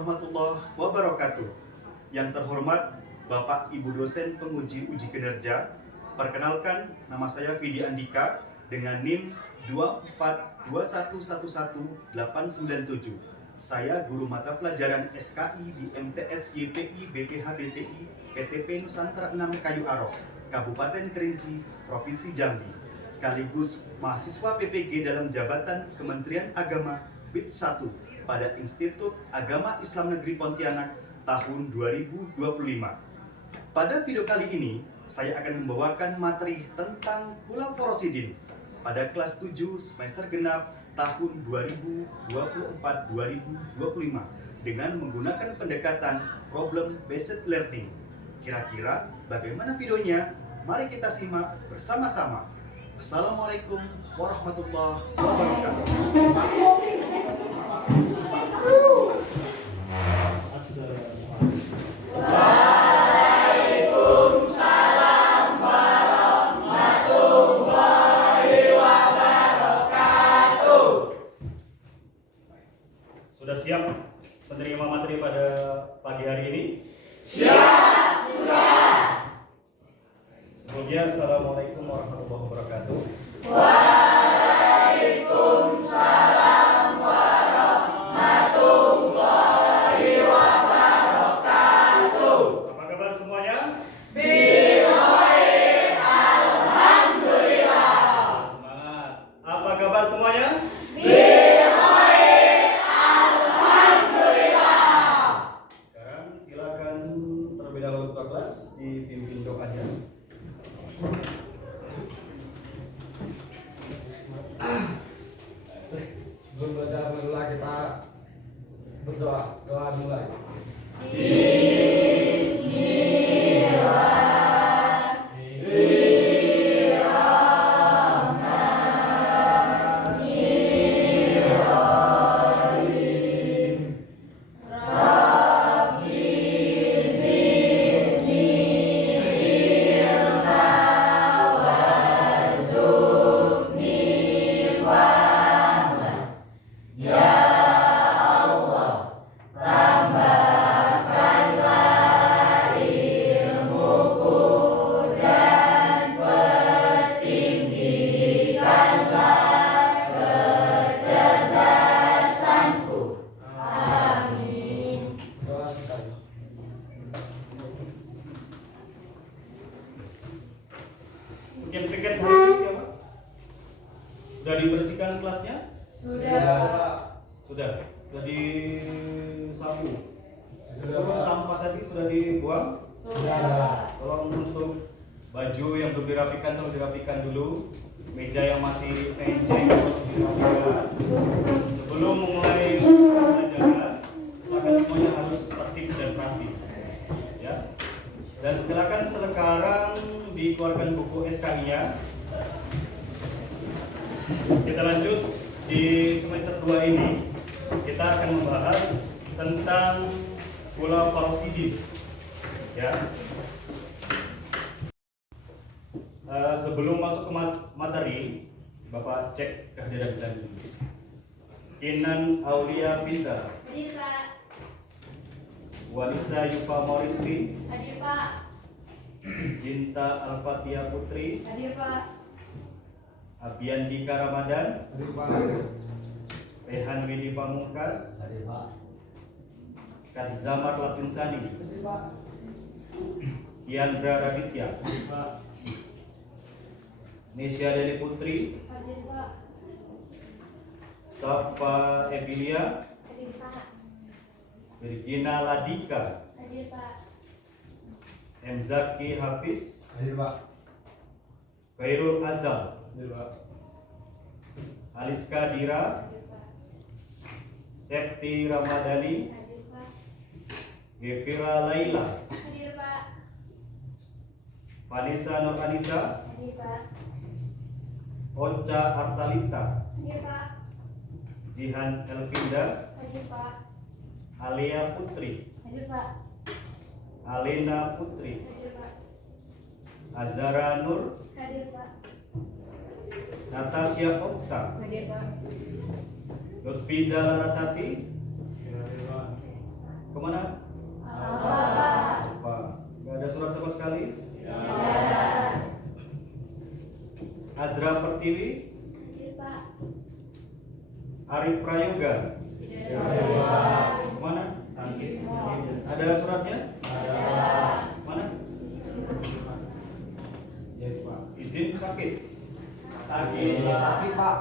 warahmatullahi wabarakatuh. Yang terhormat Bapak Ibu dosen penguji uji kinerja, perkenalkan nama saya Vidi Andika dengan NIM 242111897. Saya guru mata pelajaran SKI di MTS YPI BPH BTI PTP Nusantara 6 Kayu Aro, Kabupaten Kerinci, Provinsi Jambi, sekaligus mahasiswa PPG dalam jabatan Kementerian Agama BIT 1 pada Institut Agama Islam Negeri Pontianak tahun 2025. Pada video kali ini, saya akan membawakan materi tentang Khulafur-Rasyidin pada kelas 7 semester genap tahun 2024-2025 dengan menggunakan pendekatan problem based learning. Kira-kira bagaimana videonya? Mari kita simak bersama-sama. Assalamualaikum warahmatullahi wabarakatuh. Waalaikumsalam warahmatullahi wabarakatuh. Sudah siap menerima materi pada pagi hari ini? Siap, sudah. Sebelumnya, Assalamualaikum warahmatullahi wabarakatuh. Waalaikumsalam warahmatullahi wabarakatuh. Apa kabar semuanya? Bikhair, alhamdulillah. Semangat. Apa kabar semuanya? Bikhair, alhamdulillah. Sekarang silakan terlebih dahulu ke kelas, dipimpin doanya. Sebelum belajar mengulang kita berdoa, doa mulai. Doa sekali. Piket-piket hari ini siapa? Sudah dibersihkan kelasnya? Sudah. Sudah disapu. Sudah, Terus Pak. sampah tadi sudah dibuang. Sudah. Tolong untuk baju yang belum dirapikan tolong dirapikan dulu. Meja yang masih enceng tolong dirapikan. Sebelum memulai pelajaran, usahakan semuanya harus tertib dan rapi. Ya. Dan silakan sekarang dikeluarkan buku SKI-nya. Kita lanjut di semester 2 ini. Kita akan membahas tentang Khulafur-Rasyidin. Ya. Sebelum masuk ke materi, Bapak cek kehadiran kita dulu. Inan Aulia Pinta, Hadir, Pak. Wanisa Yufa Moristi, Hadir, Pak. Cinta Al-Fatia Putri, Hadir, Pak. Abiandika Ramadan, Hadir, Pak. Rehan Widi Pamungkas, Hadir, Pak. Kadzamar Latinsani, Hadir, Pak. Kiandra Raditya, Hadir, Pak. Nesya Deli Putri, Hadir, Pak. Safa Ebilia, Hadir, Pak. Virgina Ladika, Hadir, Pak. Mzaki Hafiz, Hadir, Pak. Khairul Azam, Hadir, Pak. Aliska Dira, Hadir, Pak. Septi Ramadhani, Hadir, Pak. Gefira Laila, Hadir, Pak. Vanessa Nur Anissa, Hadir, Pak. Ocha Artalita, Hadir, Pak. Jihan Elvinda, Hadir, Pak. Alia Putri, Hadir, Pak. Alena Putri, Hadir, Pak. Azara Nur, Hadir, Pak. Natasha Okta, Hadir, Pak. Lutfiza Larasati, Hadir, Pak. Kemana? Bapak. Pak. Nggak ada surat sama sekali? Ada. Azra Pertiwi, Hadir, Pak. Arif Prayoga. Tidak. Mana? Sakit. Ada suratnya? Ada. Mana? Ya, Pak. Izin sakit. Sakit. Sakit, Pak.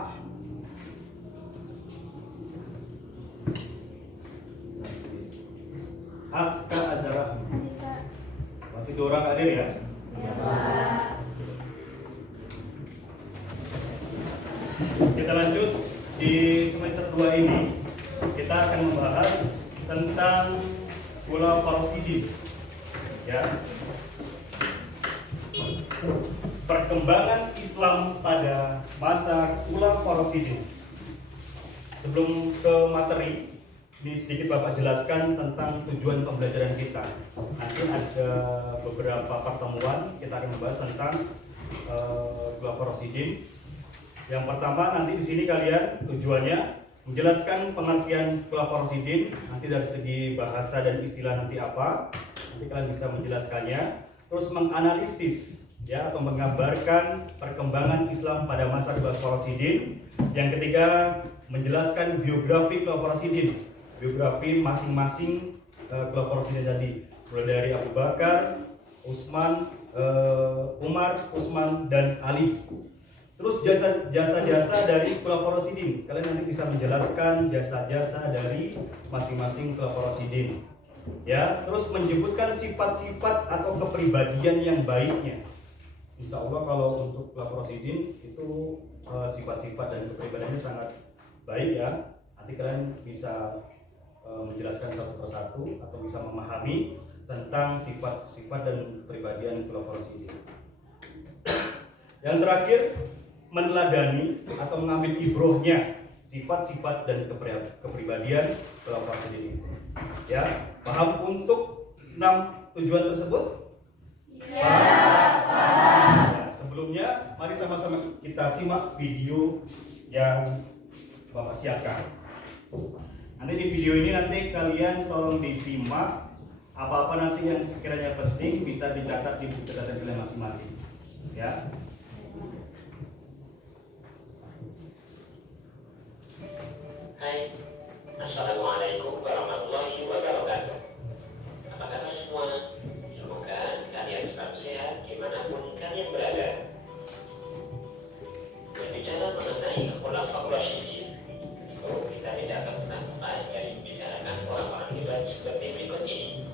Aska Azara. Hadir, Pak. Berarti 2 orang hadir ya? Ya, Pak. Kita lanjut di semester 2 ini. Kita akan membahas tentang Gula Farosidin. Ya. Perkembangan Islam pada masa Gula Farosidin. Sebelum ke materi, ini sedikit Bapak jelaskan tentang tujuan pembelajaran kita. Nanti ada beberapa pertemuan kita akan membahas tentang Gula Farosidin. Yang pertama nanti di sini kalian tujuannya menjelaskan pengertian Gula Farosidin. Nanti dari segi bahasa dan istilah nanti apa, nanti kalian bisa menjelaskannya. Terus menganalisis ya atau menggambarkan perkembangan Islam pada masa Gula Farosidin. Yang ketiga menjelaskan biografi Gula Farosidin, biografi masing-masing Gula Farosidin tadi, mulai dari Abu Bakar, Utsman, Umar, Utsman dan Ali. Terus jasa-jasa dari Gula Farosidin, kalian nanti bisa menjelaskan jasa-jasa dari masing-masing Gula Farosidin. Ya, terus menyebutkan sifat-sifat atau kepribadian yang baiknya. Insya Allah kalau untuk Gula Farosidin itu sifat-sifat dan kepribadiannya sangat baik ya. Nanti kalian bisa menjelaskan satu persatu atau bisa memahami tentang sifat-sifat dan kepribadian Gula Farosidin. Yang terakhir, meneladani atau mengambil ibrohnya sifat-sifat dan kepribadian Gula Farosidin itu. Ya, paham untuk 6 tujuan tersebut? Nah, sebelumnya mari sama-sama kita simak video yang Bapak siapkan. Nanti di video ini nanti kalian tolong disimak, apa-apa nanti yang sekiranya penting bisa dicatat di buku catatan kalian masing-masing. Ya. Hai, Assalamualaikum warahmatullahi wabarakatuh. Apa kabar semua? Semoga kalian selalu sehat dimanapun kalian berada. Berbicara mengenai Khulafaur Rasyidin, kita tidak akan pernah lepas dari membicarakan orang-orang hebat seperti berikut ini.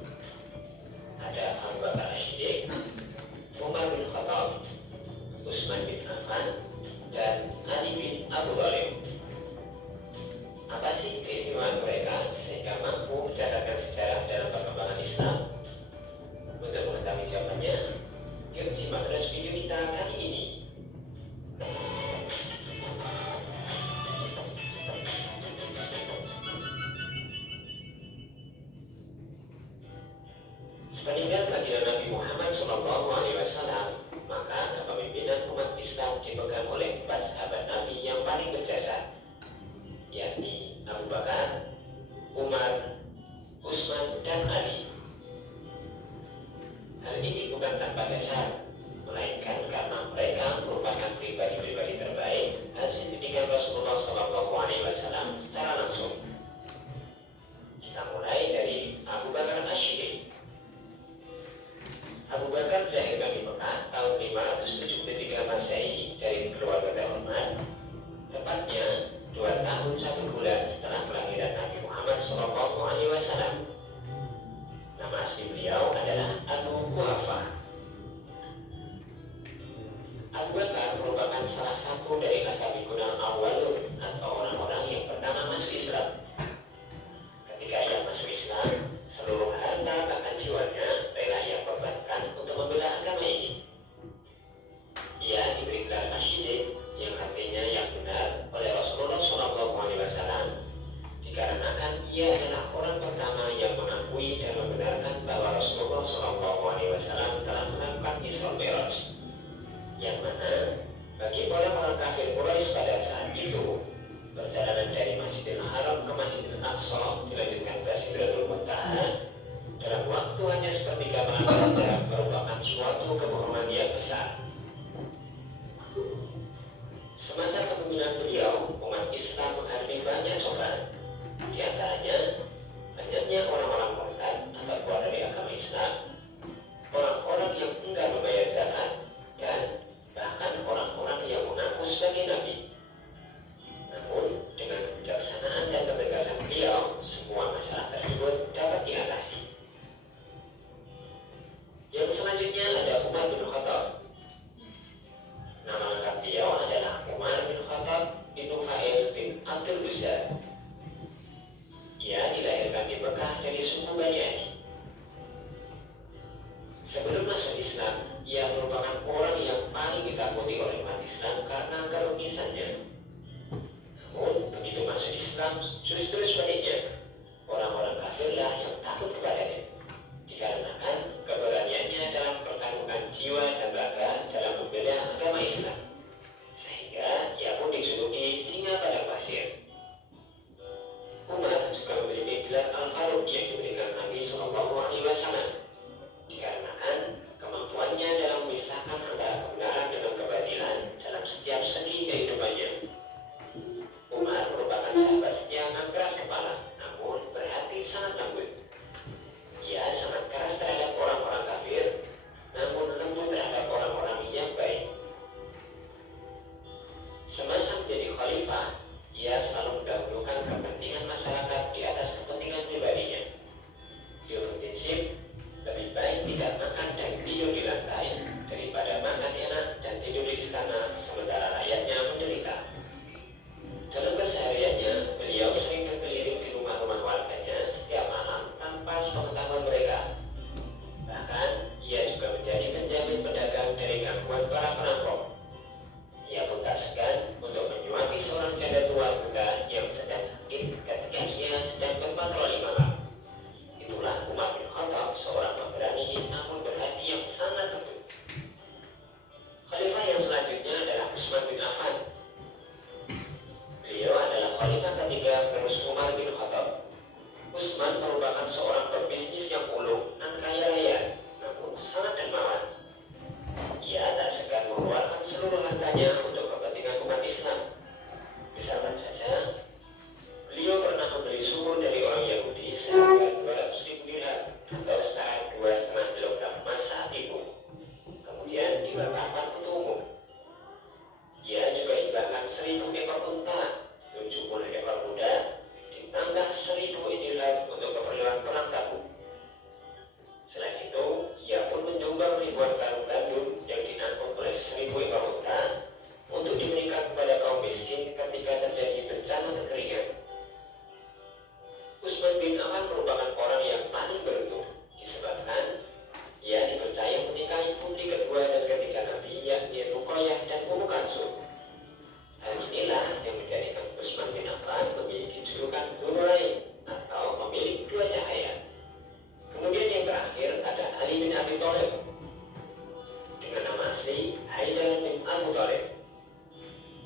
Ada Abu Bakar As-Siddiq, Umar bin Khattab, Utsman bin Affan, dan Ali bin Abu Thalib. Apa sih keistimewaan mereka sehingga mampu mencatatkan sejarah dalam perkembangan Islam? Untuk mengetahui jawabannya, yuk simak terus video kita kali ini. Sepeninggal baginda Nabi Muhammad SAW, maka kepemimpinan umat Islam dipegang oleh 4 sahabat Nabi yang paling berjasa, yakni Abu Bakar, Umar, Utsman, dan Ali. Hal ini bukan tanpa dasar, melainkan karena mereka merupakan pribadi-pribadi terbaik hasil didikan Rasulullah SAW secara langsung. Kita mulai dari Abu Bakar As-Siddiq. Abu Bakar dilahirkan di Mekah tahun 573 Masehi dari keluarga terhormat, tepatnya 2 tahun 1 bulan setelah kelahiran Nabi Muhammad SAW. Nama asli beliau adalah Abu Quhafah. Abu Bakar merupakan salah satu dari as-sabiqun al-awwalun atau orang-orang yang pertama masuk Islam. Ketika ia masuk Islam, seluruh harta bahkan jiwanya rela ia korbankan untuk membela agama ini. Ia diberi gelar As-Siddiq yang artinya yang benar oleh Rasulullah SAW, dikarenakan ia adalah orang pertama yang mengakui dan membenarkan bahwa Rasulullah SAW telah melakukan Isra Mi'raj, yang mana bagi orang-orang kafir Quraisy pada saat itu Perjalanan dari Masjidil Haram ke Masjidil Aqsa dilanjutkan ke Sidratul Muntaha dalam waktu hanya sepertiga malam saja merupakan suatu kebohongan yang besar. Semasa kepemimpinan beliau, umat Islam menghadapi banyak cobaan. Di antaranya, banyaknya orang-orang murtad atau keluar dari agama Islam, orang-orang yang enggan membayar zakat, dan bahkan orang-orang yang mengaku sebagai nabi. Namun, dengan kebijaksanaan dan ketegasan beliau, semua masalah tersebut dapat diatasi. Yang selanjutnya ada Umar bin Khattab. Nama lengkap beliau adalah Umar bin Khattab bin Nufail bin Abdul Uzza. Ia dilahirkan di Mekah dari suku Bani Adi. Sebelum masuk Islam, ia merupakan orang yang paling ditakuti oleh umat Islam karena kerugisannya. Namun, begitu masuk Islam, justru sebaliknya, orang-orang kafirlah yang takut kepadanya, dikarenakan keberaniannya dalam pertarungan jiwa dan raga dalam membela agama Islam, sehingga ia pun dijuluki singa padang pasir. Umar juga memiliki gelar Al-Faruq yang diberikan Nabi SAW, dikarenakan kemampuannya dalam memisahkan antara kebenaran dengan kebatilan dalam setiap segi kehidupannya. Umar merupakan sahabat setia yang keras kepala, namun berhati sangat lembut. Ia sangat keras terhadap orang-orang kafir, namun lembut terhadap orang-orang yang baik. Semasa menjadi khalifah, ia selalu mendahulukan kepentingan masyarakat di atas kepentingan pribadinya. Beliau berprinsip, lebih baik tidak makan dan tidur di lantai daripada makan enak dan tidur di istana sementara rakyatnya menderita. Dalam kesehariannya, beliau sering berkeliling di rumah-rumah warganya setiap malam tanpa sepengetahuan mereka. Bahkan, ia juga menjadi penjamin pedagang dari gangguan para perampok. Ia pun tak segan untuk menyuapi seorang janda tua buta yang sedang sakit ketika ia sedang berpatroli malam. Itulah Umar bin Khattab, seorang pemberani namun berhati yang sangat lembut. Khalifah yang selanjutnya adalah Utsman bin Affan. Beliau adalah khalifah ketiga penerus Umar bin Khattab. Utsman merupakan seorang pebisnis yang ulung dan kaya raya, namun sangat dermawan. Ia tak segan mengeluarkan seluruh hartanya untuk kepentingan umat Islam. Misalkan saja, beliau pernah membeli sumur dari orang Yahudi seharga 200.000 dirham atau setara 2,5 kilogram emas saat itu. Kemudian diwakafkan untuk umum. Ia juga hibahkan 1.000 ekor unta, 70 ekor kuda, ditambah 1.000 dirham untuk keperluan perang Tabuk. Selain itu, ia pun menyumbang ribuan karung gandum yang diangkut oleh 1.000 ekor unta untuk diberikan kepada kaum miskin ketika terjadi bencana kekeringan. Utsman bin Affan merupakan orang yang paling beruntung disebabkan ia dipercaya menikahi putri kedua dan ketiga Nabi, yakni Ruqayyah dan Ummu Kalsum. Hal inilah yang menjadikan Utsman bin Affan memiliki julukan Dzunurain atau pemilik dua cahaya. Kemudian yang terakhir ada Ali bin Abi Thalib dengan nama asli Haidar bin Abu Thalib.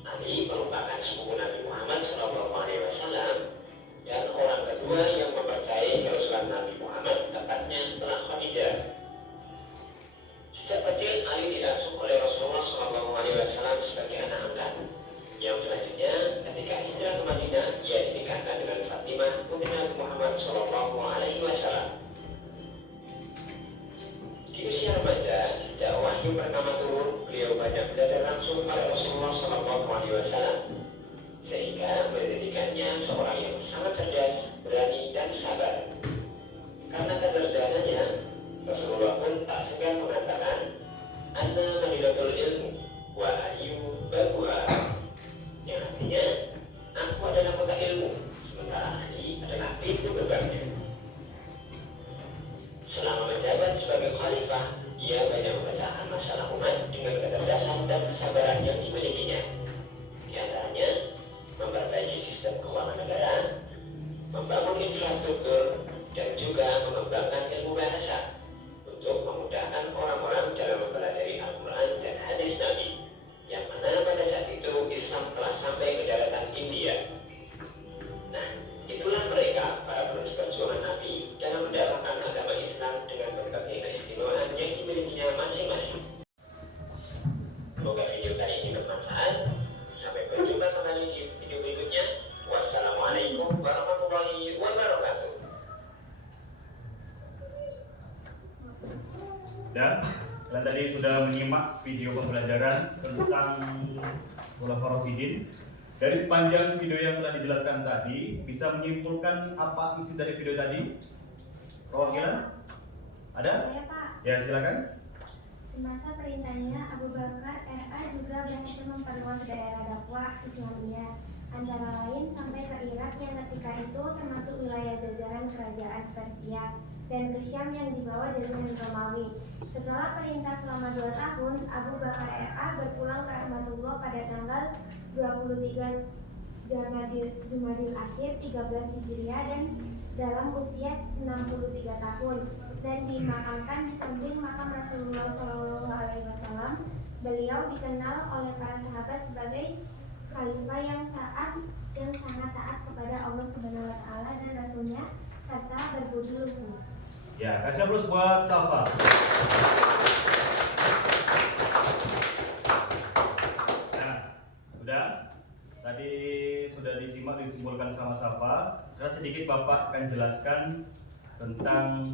Ali merupakan sepupu Nabi Muhammad SAW dan orang kedua yang mempercayai kerasulan Nabi Muhammad, tepatnya setelah Khadijah. Sejak kecil Ali diasuh oleh Rasulullah SAW sebagai anak angkat. Yang selanjutnya, ketika hijrah ke Madinah, ia dinikahkan dengan Fatimah putri Nabi Muhammad SAW. Di usia remaja, sejak wahyu pertama turun, beliau banyak belajar langsung pada Rasulullah SAW, sehingga menjadikannya seorang yang sangat cerdas, berani, dan sabar. Karena kecerdasannya, Rasulullah pun tak segan mengatakan, "Anna manilatul ilmu, wa ayu babuha," yang artinya, aku adalah kota ilmu, sementara Ali adalah pintu gerbangnya. Selama menjabat sebagai khalifah, ia banyak memecahkan masalah umat dengan kecerdasan dan kesabaran yang dimilikinya. Di antaranya, memperbaiki sistem keuangan negara, membangun infrastruktur, dan juga mengembangkan ilmu bahasa untuk memudahkan orang-orang dalam mempelajari Al-Quran dan hadis Nabi, yang mana pada saat itu Islam telah sampai ke daratan India. Dan kalian tadi sudah menyimak video pembelajaran tentang Khulafaur Rasyidin. Dari sepanjang video yang telah dijelaskan tadi, bisa menyimpulkan apa isi dari video tadi? Perwakilan? Ada? Saya Pak. Ya, silakan. Semasa perintahnya, Abu Bakar RA juga berhasil memperluas daerah dakwah Islamiyah, antara lain sampai ke Irak yang ketika itu termasuk wilayah jajahan kerajaan Persia, dan ke Syam yang di bawah jajahan Romawi. Setelah perintah selama 2 tahun, Abu Bakar RA berpulang ke Rahmatullah pada tanggal 23 Jumadil Akhir 13 Hijriah dan dalam usia 63 tahun, dan dimakamkan di samping makam Rasulullah SAW. Beliau dikenal oleh para sahabat sebagai khalifah yang sangat taat kepada Allah Subhanahu wa taala dan Rasulnya, serta berbudi luhur. Ya, kasih aplaus buat Safa. Nah, sudah. Tadi sudah disimpulkan sama Safa. Sekarang sedikit Bapak akan jelaskan tentang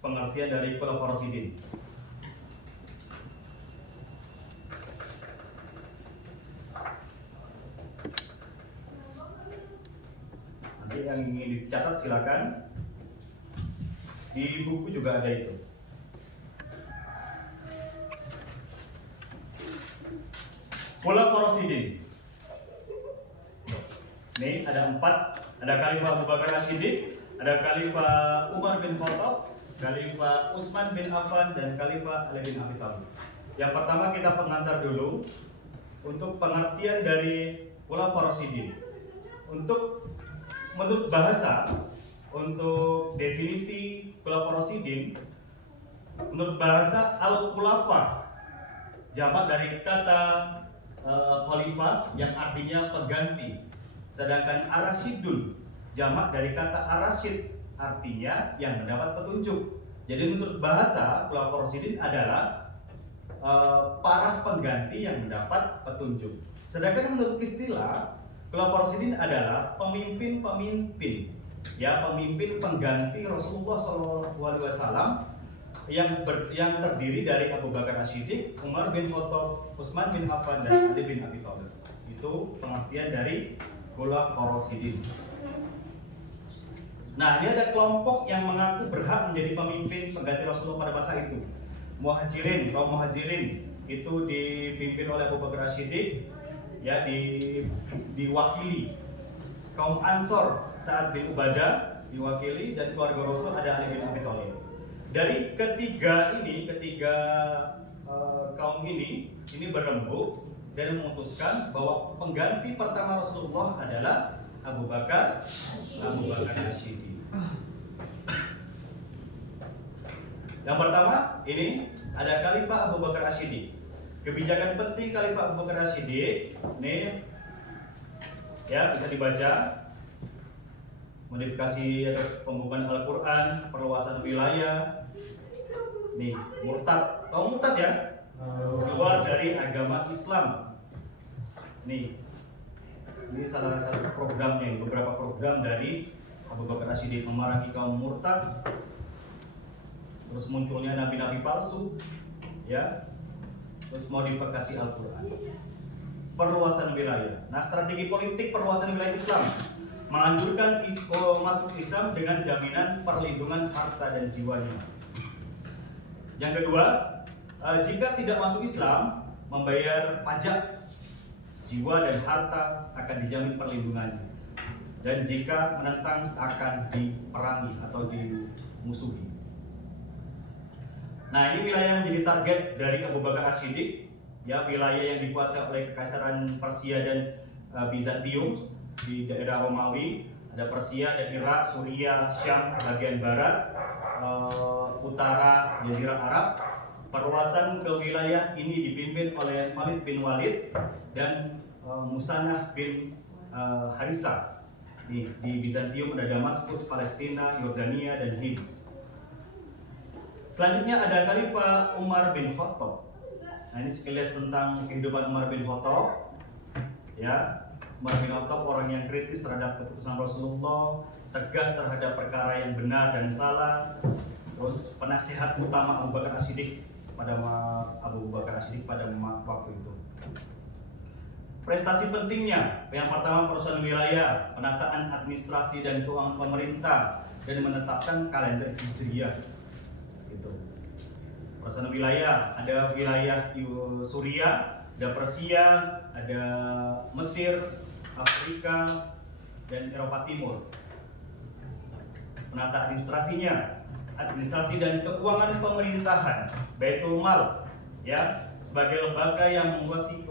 pengertian dari Khulafaur Rasyidin. Nanti yang ingin dicatat silakan. Di buku juga ada itu. Khulafaur Rasyidin. Nih ada 4, ada Khalifah Abu Bakar As-Siddiq, ada Khalifah Umar bin Khattab, Khalifah Utsman bin Affan, dan Khalifah Ali bin Abi Thalib. Yang pertama kita pengantar dulu untuk pengertian dari Khulafaur Rasyidin. Menurut bahasa, untuk definisi Khulafaur Rasyidin, menurut bahasa Al-Khulafa jamak dari kata khalifah yang artinya pengganti. Sedangkan Ar-Rasyidun jamak dari kata Ar-Rasyid, artinya yang mendapat petunjuk. Jadi menurut bahasa, Khulafaur Rasyidin adalah para pengganti yang mendapat petunjuk. Sedangkan menurut istilah, Khulafaur Rasyidin adalah pemimpin-pemimpin, ya, pemimpin pengganti Rasulullah SAW yang terdiri dari Abu Bakar As-Siddiq, Umar bin Khattab, Utsman bin Affan, dan Ali bin Abi Thalib. Itu pengertian dari Khulafaur Rasyidin. Nah, ini ada kelompok yang mengaku berhak menjadi pemimpin pengganti Rasulullah pada masa itu. Muhajirin, kaum Muhajirin itu dipimpin oleh Abu Bakar As-Siddiq, ya, diwakili. Kaum Ansor, Sa'ad bin Ubadah diwakili, dan keluarga Rasul ada Ali bin Abi Thalib. Dari ketiga kaum ini berembuk dan memutuskan bahwa pengganti pertama Rasulullah adalah Abu Bakar As-Siddiq. Yang pertama ini ada Khalifah Abu Bakar As-Siddiq. Kebijakan penting Khalifah Abu Bakar As-Siddiq ini, ya, bisa dibaca: modifikasi atau pembukaan Al-Quran, perluasan wilayah. Nih, murtad, tahu murtad ya? Keluar dari agama Islam. Nih, ini salah satu programnya, beberapa program dari Abu Bakar As-Siddiq, memerangi kaum murtad. Terus munculnya nabi-nabi palsu, ya. Terus modifikasi Al-Quran, perluasan wilayah. Nah, strategi politik perluasan wilayah Islam menganjurkan masuk Islam dengan jaminan perlindungan harta dan jiwanya. Yang kedua, jika tidak masuk Islam, membayar pajak, jiwa dan harta akan dijamin perlindungannya. Dan jika menentang akan diperangi atau dimusuhi. Nah, ini wilayah yang menjadi target dari Abu Bakar As-Siddiq, ya, wilayah yang dikuasai oleh Kekaisaran Persia dan Bizantium di daerah Romawi. Ada Persia dan Irak, Suriah, Syam, bagian barat, utara Jazirah Arab. Perluasan ke wilayah ini dipimpin oleh Khalid bin Walid dan Musanah bin Harisa. Di Bizantium ada Damaskus, Palestina, Yordania, dan Hibs. Selanjutnya ada Khalifah Umar bin Khattab. Nah, ini sekilas tentang kehidupan Umar bin Khattab. Ya, Umar bin Khattab orang yang kritis terhadap keputusan Rasulullah, tegas terhadap perkara yang benar dan salah. Terus penasihat utama Abu Bakar As-Siddiq pada Abu Bakar As-Siddiq pada waktu itu. Prestasi pentingnya, yang pertama perusahaan wilayah, penataan administrasi dan keuangan pemerintah, dan menetapkan kalender Hijriah. Gitu. Perusahaan wilayah, ada wilayah Suriah, ada Persia, ada Mesir, Afrika, dan Eropa Timur. Penata administrasinya, administrasi dan keuangan pemerintahan, Baitul Mal, ya, sebagai lembaga yang menguasai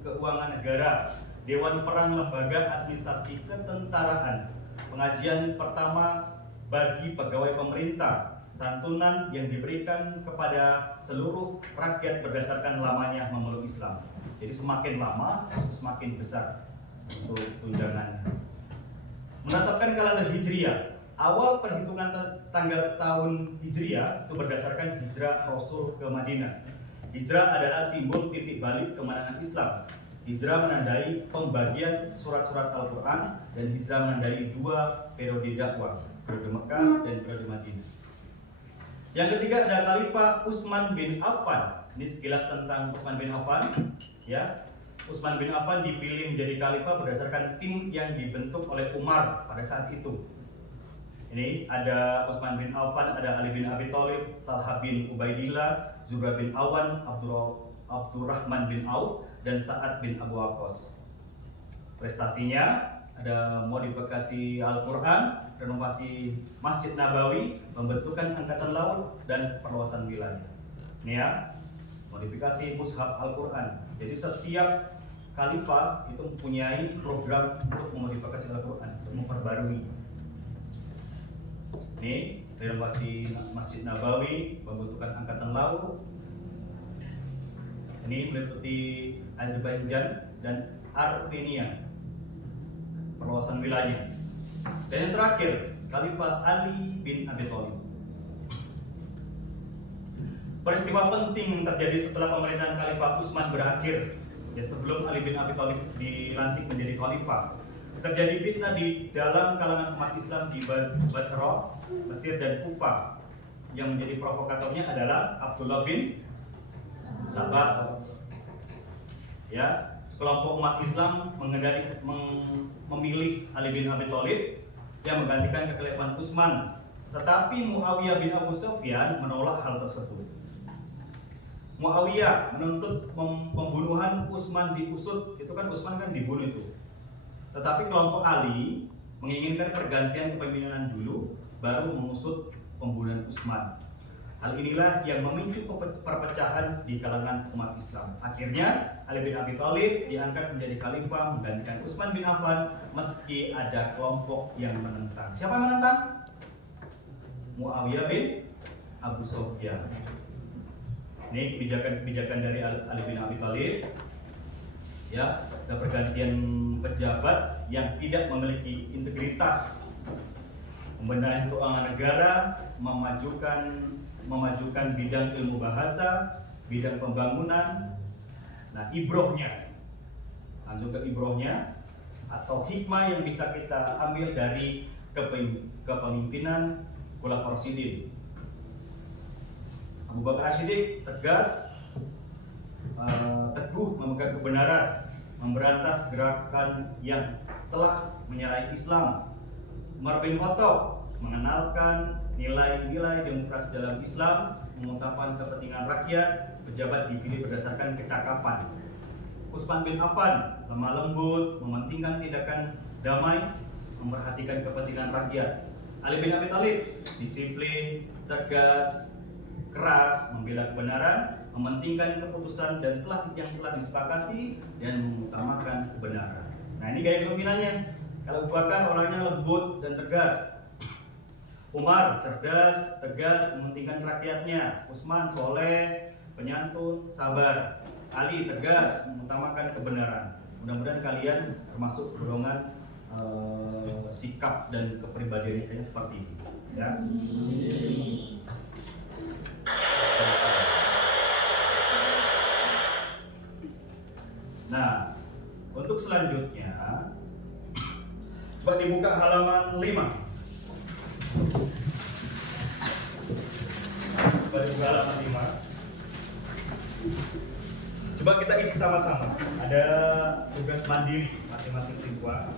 keuangan negara, Dewan Perang Lembaga Administrasi Ketentaraan, pengajian pertama bagi pegawai pemerintah, santunan yang diberikan kepada seluruh rakyat berdasarkan lamanya memeluk Islam. Jadi semakin lama semakin besar untuk tunjangan. Menetapkan kalender Hijriah. Awal perhitungan tanggal tahun Hijriah itu berdasarkan hijrah Rasul ke Madinah. Hijrah adalah simbol titik balik kemenangan Islam. Hijrah menandai pembagian surat-surat Al-Quran, dan hijrah menandai 2 periode dakwah, periode Mekah dan periode Madinah. Yang ketiga ada Khalifah Utsman bin Affan. Ini sekilas tentang Utsman bin Affan, ya. Utsman bin Affan dipilih menjadi khalifah berdasarkan tim yang dibentuk oleh Umar pada saat itu. Ini ada Utsman bin Affan, ada Ali bin Abi Thalib, Talha bin Ubaidillah, Zubair bin Awan, Abdurrahman bin Auf, dan Sa'ad bin Abu Waqqas. Prestasinya ada modifikasi Al-Quran, renovasi Masjid Nabawi, pembentukan angkatan laut, dan perluasan wilayah. Ini ya, modifikasi mushaf Al-Quran. Jadi setiap khalifah itu mempunyai program untuk memodifikasi Al-Quran, untuk memperbarui. Ini renovasi Masjid Nabawi, pembentukan angkatan laut. Ini meliputi Azerbaijan dan Armenia, perluasan wilayah. Dan yang terakhir, Khalifah Ali bin Abi Thalib. Peristiwa penting yang terjadi setelah pemerintahan Khalifah Utsman berakhir, ya, sebelum Ali bin Abi Thalib dilantik menjadi khalifah. Terjadi fitnah di dalam kalangan umat Islam di Basra, Mesir, dan Kufah. Yang menjadi provokatornya adalah Abdullah bin Sabah. Ya, sekelompok umat Islam memilih Ali bin Abi Thalib yang menggantikan kekhalifahan Utsman. Tetapi Muawiyah bin Abu Sufyan menolak hal tersebut. Muawiyah menuntut pembunuhan Utsman di Usud. Itu kan Utsman kan dibunuh itu. Tetapi kelompok Ali menginginkan pergantian kepemimpinan dulu, baru mengusut pembunuhan Utsman. Hal inilah yang memicu perpecahan di kalangan umat Islam. Akhirnya Ali bin Abi Thalib diangkat menjadi khalifah menggantikan Utsman bin Affan, meski ada kelompok yang menentang. Siapa yang menentang? Muawiyah bin Abu Sufyan. Ini kebijakan dari Ali bin Abi Thalib. Ya, ada pergantian pejabat yang tidak memiliki integritas, pembenahan keuangan negara, memajukan bidang ilmu bahasa, bidang pembangunan. Nah, ibrohnya, lanjut ke ibrohnya atau hikmah yang bisa kita ambil dari kepemimpinan Khulafaur Rasyidin. Abu Bakar As-Siddiq tegas, teguh memegang kebenaran, memberantas gerakan yang telah menyalahi Islam. Umar bin Khattab mengenalkan nilai-nilai demokrasi dalam Islam, mengutamakan kepentingan rakyat, pejabat dipilih berdasarkan kecakapan. Utsman bin Affan lemah lembut, mementingkan tindakan damai, memperhatikan kepentingan rakyat. Ali bin Abi Thalib disiplin, tegas, keras, membela kebenaran, mementingkan keputusan yang telah disepakati, dan mengutamakan kebenaran. Nah, ini gaya kepemimpinannya. Kalau Abu Bakar orangnya lembut dan tegas. Umar cerdas, tegas, mementingkan rakyatnya. Utsman soleh, penyantun, sabar. Ali tegas, mengutamakan kebenaran. Mudah-mudahan kalian termasuk golongan sikap dan kepribadiannya seperti ini. Ya. Nah, untuk selanjutnya coba dibuka halaman 5. Coba dibuka halaman 5. Coba kita isi sama-sama. Ada tugas mandiri masing-masing siswa.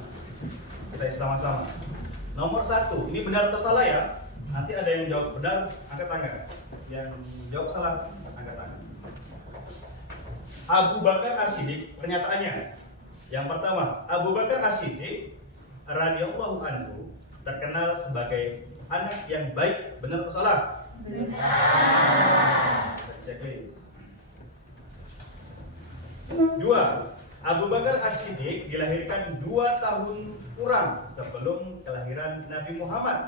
Kita isi sama-sama. Nomor 1, ini benar atau salah ya? Nanti ada yang jawab benar, angkat tangan. Yang jawab salah, angkat tangan. Abu Bakar As-Siddiq, pernyataannya. Yang pertama, Abu Bakar As-Siddiq radhiyallahu anhu terkenal sebagai anak yang baik, benar atau salah? Benar. Checklist. 2. Abu Bakar As-Siddiq dilahirkan 2 tahun kurang sebelum kelahiran Nabi Muhammad.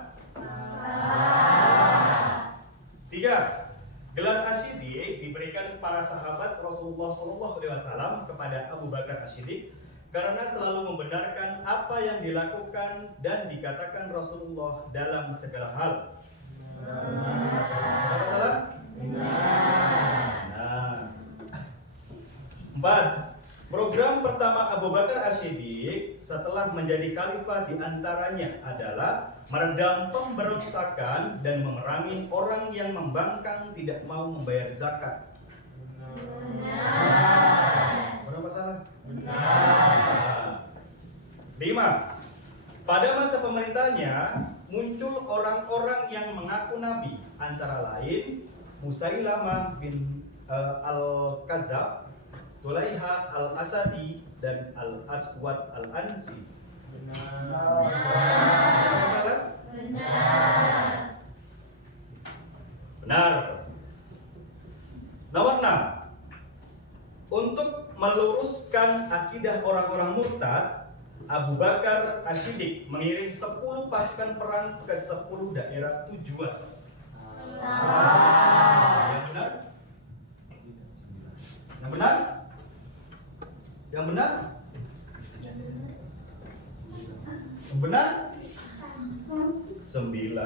3. Gelar As-Siddiq diberikan para sahabat Rasulullah SAW kepada Abu Bakar As-Siddiq karena selalu membenarkan apa yang dilakukan dan dikatakan Rasulullah dalam segala hal. Benar atau salah? Benar. 4. Program pertama Abu Bakar As-Siddiq setelah menjadi khalifah diantaranya adalah meredam pemberontakan dan memerangi orang yang membangkang tidak mau membayar zakat. Benar. Benar apa salah? Benar. 5. Pada masa pemerintahnya muncul orang-orang yang mengaku nabi, antara lain Musailamah bin Al-Kazzab, Tulaiha Al-Asadi, dan Al-Aswad Al-Ansi. Benar. Salah? Benar. Benar. Nomor 6. Untuk meluruskan akidah orang-orang murtad, Abu Bakar As-Siddiq mengirim 10 pasukan perang ke 10 daerah tujuan. Yang benar? Yang benar? Yang benar? Yang benar? 9.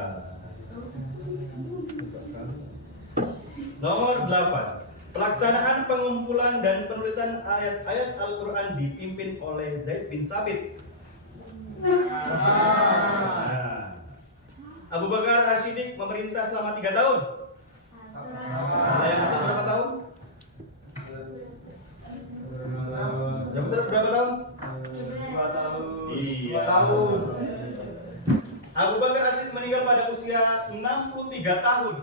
Nomor 8. Pelaksanaan pengumpulan dan penulisan ayat-ayat Al-Quran dipimpin oleh Zaid bin Sabit. Nah, Abu Bakar As-Siddiq memerintah selama 3 tahun. Yang betul berapa tahun? Yang betul berapa tahun? 2 tahun. Iya. 2 tahun. Abu Bakar As-Siddiq meninggal pada usia 63 tahun.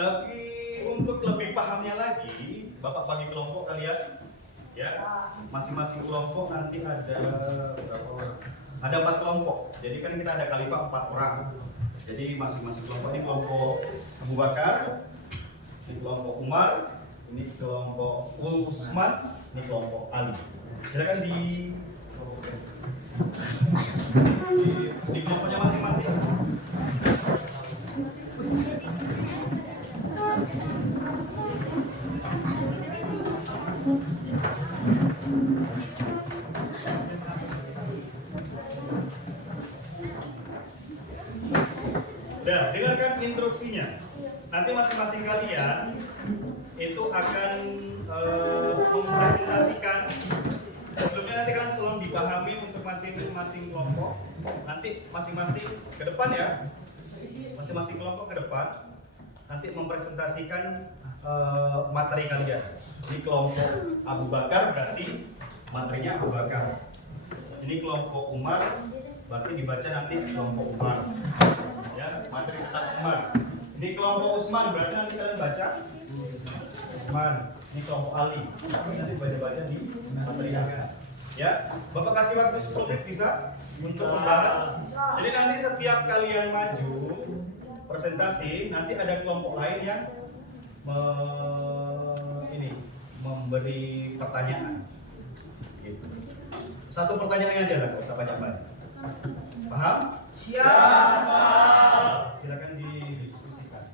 Lagi untuk lebih pahamnya lagi, Bapak bagi kelompok kalian, ya. Masing-masing kelompok nanti ada berapa orang? Ada 4 kelompok. Jadi kan kita ada khalifah 4 orang. Jadi masing-masing kelompok ini kelompok Abu Bakar, ini kelompok Umar, ini kelompok Utsman, ini kelompok Ali. Silakan di kelompoknya masing-masing. Udah, dengarkan instruksinya. Nanti masing-masing kalian itu akan mempresentasikan. Sebelumnya nanti kalian tolong dipahami untuk masing-masing kelompok. Nanti masing-masing ke depan ya. Masing-masing kelompok ke depan. Nanti mempresentasikan materi kalian. Ini kelompok Abu Bakar berarti materinya Abu Bakar. Ini kelompok Umar berarti dibaca nanti kelompok Umar. Ya, materi tentang Umar. Ini kelompok Utsman berarti nanti kalian baca Utsman. Ini kelompok Ali. Nanti baca-baca di materi kalian. Ya, Bapak kasih waktu 10 menit bisa untuk membahas. Jadi nanti setiap kalian maju presentasi, nanti ada kelompok lain yang memberi pertanyaan. Gitu. Satu pertanyaan aja lah, nggak usah banyak-banyak. Paham? Siapa? Silakan didiskusikan.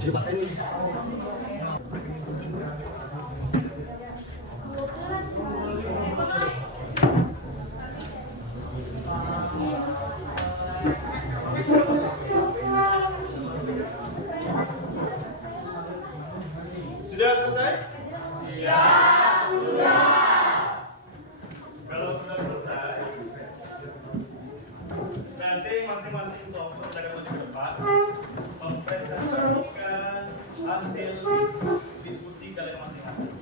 Sudah selesai? Ya, sudah. Kalau sudah selesai, nanti masing-masing kelompok akan maju ke depan mempresentasikan hasil diskusi kalian masing-masing.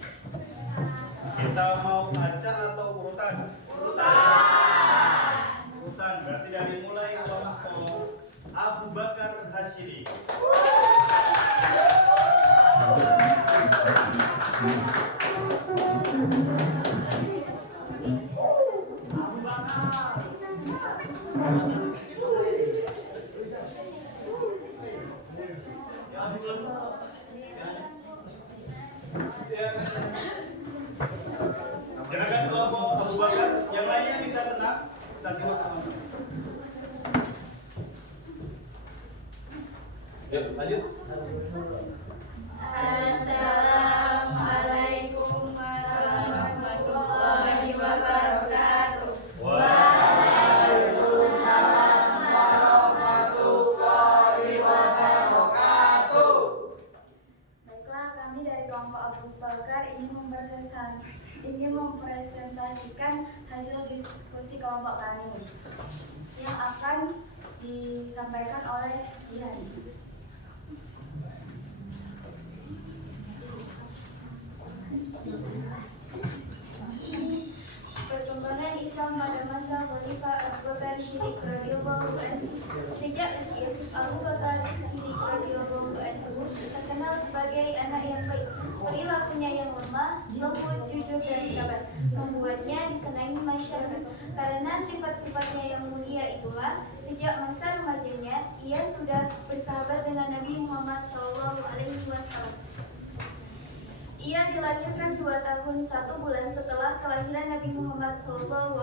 Kita mau acak atau urutan? Urutan, berarti dari mulai kelompok Abu Bakar Hasyidi. Silakan kelompok Abu Bakar, yang lainnya bisa tenang. Kita simak sama-sama. Yuk, lanjut. Assalamualaikum warahmatullahi wabarakatuh. Waalaikumsalam warahmatullahi wabarakatuh. Baiklah, kami dari kelompok Abu Bakar ingin mempresentasikan hasil diskusi kelompok kami yang akan disampaikan oleh Jihan. Perkembangan Islam pada masa Khalifah Abu Bakar Siddiq radhiyallahu anhu. Sejak kecil, Abu Bakar Siddiq radhiyallahu anhu terkenal sebagai anak yang baik. Perilakunya yang lemah, lembut, jujur dan sabar membuatnya disenangi masyarakat. Karena sifat-sifatnya yang mulia itulah, sejak masa remajanya ia sudah bersahabat dengan Nabi Muhammad SAW. Ia dilahirkan 2 tahun 1 bulan setelah kelahiran Nabi Muhammad SAW.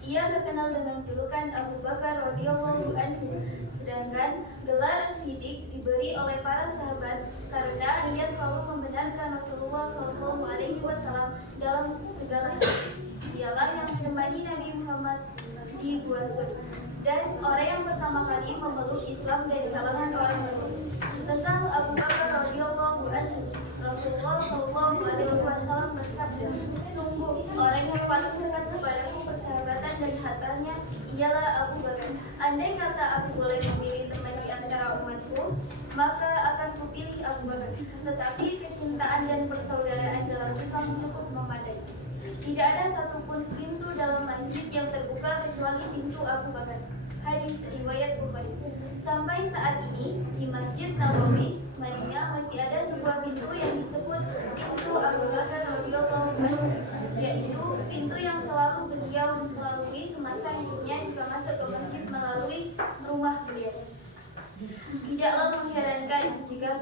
Ia terkenal dengan julukan Abu Bakar radhiyallahu anhu. Sedangkan gelar Siddiq diberi oleh para sahabat karena ia selalu membenarkan Rasulullah SAW dalam segala hal. Dialah yang menemani Nabi Muhammad di Gua Sur dan orang yang pertama kali memeluk Islam dari kalangan orang Quraisy. Tentang Abu Bakar radhiyallahu anhu, Rasulullah SAW bersabda, sungguh orang yang paling dekat kepadaku persahabatan dan hartanya ialah Abu Bakar. Andai kata aku boleh memilih teman di antara umatku, maka akan kupilih Abu Bakar. Tetapi kecintaan dan persaudaraan dalam Islam cukup memadai. Tidak ada satupun pintu dalam masjid yang terbuka kecuali pintu Abu Bakar. Hadis riwayat Bukhari. Sampai saat ini di Masjid Nabawi, Madinah masih ada sebuah pintu yang disebut pintu Abu Bakar radhiyallahu anhu, yaitu pintu yang selalu beliau melalui semasa hidupnya jika masuk ke masjid melalui rumah beliau. Tidaklah mengherankan jika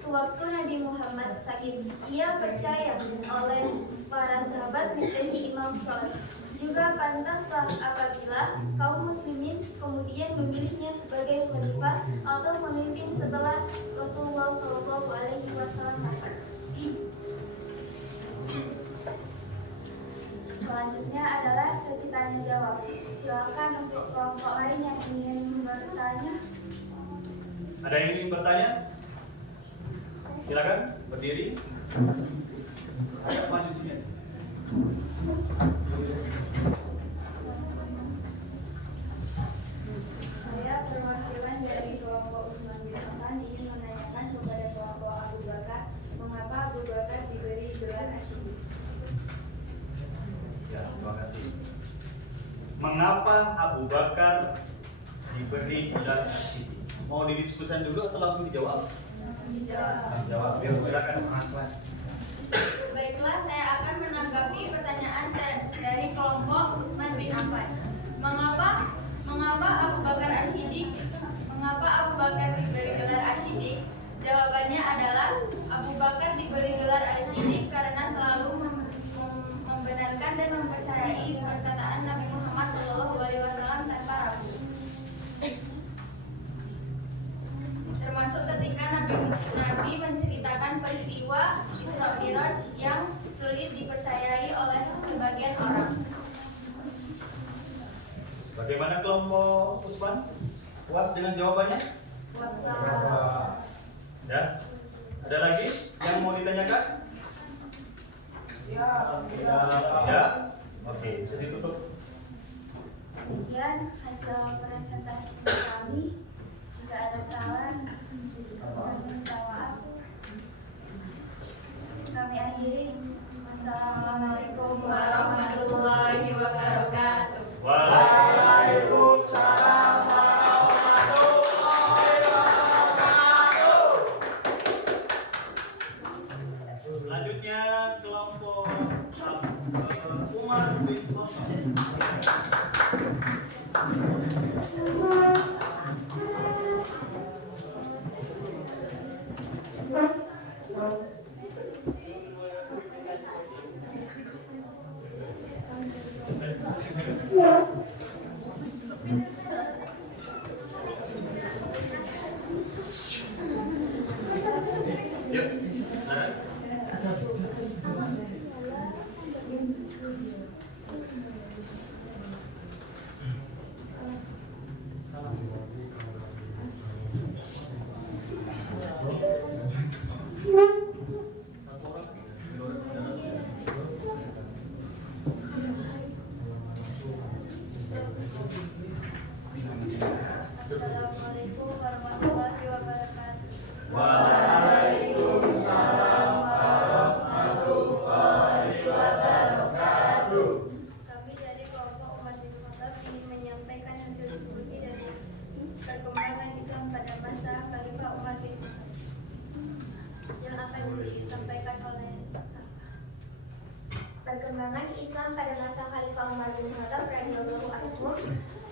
sewaktu Nabi Muhammad sakit, ia percaya oleh para sahabat menjadi imam sholat. Juga pantaslah apabila kaum muslimin kemudian memilihnya sebagai khalifah atau pemimpin setelah Rasulullah SAW. Selanjutnya adalah sesi tanya jawab. Silakan untuk kelompok lain yang ingin bertanya. Ada yang ingin bertanya? Silakan berdiri. Ada maju sini. Saya perwakilan dari kelompok Utsman bin Affan ingin menanyakan kepada kelompok Abu Bakar, mengapa Abu Bakar diberi gelar Asyidi? Ya, terima kasih. Mengapa Abu Bakar diberi gelar Asyidi? Mau didiskusikan dulu atau langsung dijawab? Dijawab. Ya, silakan Mas. Baiklah, saya akan menanggapi pertanyaan dari kelompok Utsman bin Affan. Mengapa Abu Bakar Asy-Siddiq? Mengapa Abu Bakar diberi gelar Asy-Siddiq? Jawabannya adalah Abu Bakar diberi gelar Asy-Siddiq karena selalu membenarkan dan mempercayai perkataan Nabi Muhammad SAW tanpa ragu. Termasuk ketika Nabi Bagaimana kelompok Usman? Puas dengan jawabannya? Puas. Ya. Ada lagi yang mau ditanyakan? Ya. Oke, bisa ditutup. Kemudian hasil presentasi kami, jika ada salah, kami minta maaf. Kami akhiri. Wassalamualaikum warahmatullahi wabarakatuh. Waalaikumsalam warahmatullahi wabarakatuh. Selanjutnya kelompok Umar bin Yuk, Assalamualaikum warahmatullahi wabarakatuh. Waalaikumsalam warahmatullahi wabarakatuh. Kami dari kelompok Umar bin Khattab ingin menyampaikan hasil diskusi dari perkembangan Islam pada masa Khalifah Umar bin Khattab yang akan disampaikan oleh Perkembangan Islam pada masa Khalifah Umar bin Khattab radhiyallahu anhu.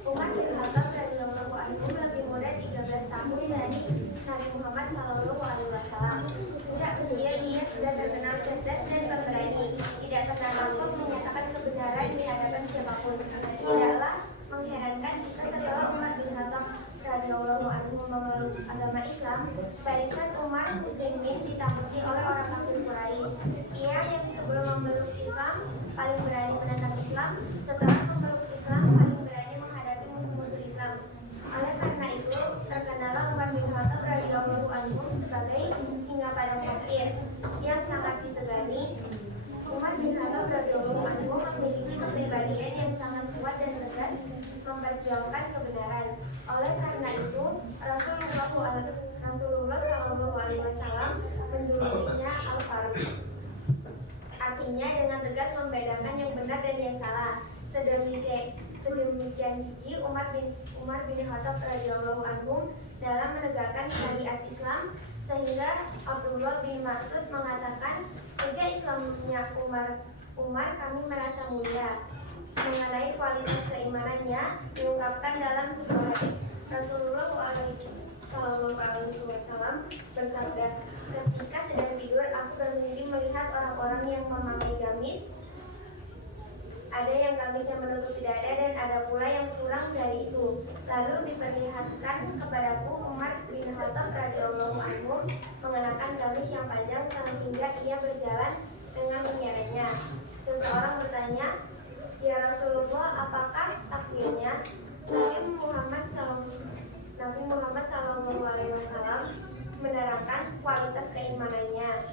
Umar bin Khattab radhiyallahu anhu lebih muda 13 tahun dari Nabi Muhammad SAW. Sejak usia dia sudah terkenal cerdas dan pemberani, tidak pernah takut menyatakan kebenaran di hadapan siapapun. Tidaklah mengherankan jika setelah Umar bin Khattab radhiyallahu anhu memeluk agama Islam, barisan Umar muslimin ditakuti oleh orang kafir Quraisy. Ia yang sebelum memeluk Islam paling berani menentang Islam, setelah memeluk Islam paling berani menghadapi musuh-musuh Islam. Oleh karena itu, terkenallah Umar bin Khattab radhiyallahu anhu sebagai singa padang pasir yang sangat disegani. Umar bin Khattab radhiyallahu anhu memiliki kepribadian yang sangat kuat dan tegas memperjuangkan kebenaran. Oleh karena itu, Rasulullah SAW menjulukinya Al-Faruq. Artinya dengan tegas membedakan yang benar dan yang salah. Sedemikian gigih Umar bin Khattab radhiyallahu anhu dalam menegakkan syariat Islam sehingga Abdullah bin Mas'ud mengatakan, sejak Islamnya Umar kami merasa mulia. Mengenai kualitas keimanannya diungkapkan dalam sebuah hadis. Rasulullah SAW bersabda, ketika sedang tidur aku bermimpi melihat orang-orang yang memakai gamis. Ada yang gamisnya menutupi dada dan ada pula yang kurang dari itu. Lalu diperlihatkan kepadaku Umar bin Khattab radhiyallahu anhu mengenakan gamis yang panjang sehingga ia berjalan dengan menyerahnya. Seseorang bertanya, ya Rasulullah, apakah takwilnya? Nabi Muhammad SAW menerangkan kualitas keimanannya.